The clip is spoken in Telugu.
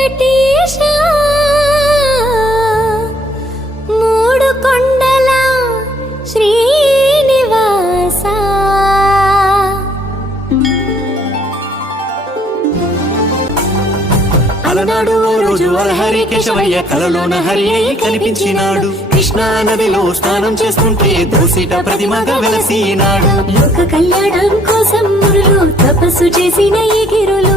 వెంకటేశ మూడు కొండల శ్రీనివాస అలనాడు ఓ రోజు హరి కేశవయ్య కలలోన హరి అయి కనిపించినాడు. కృష్ణా నదిలో స్నానం చేస్తుంటే దోసిట ప్రతిమగా వెలసినాడు. లోక కళ్యాణం కోసం మురులు తపస్సు చేసిన ఈ గిరులు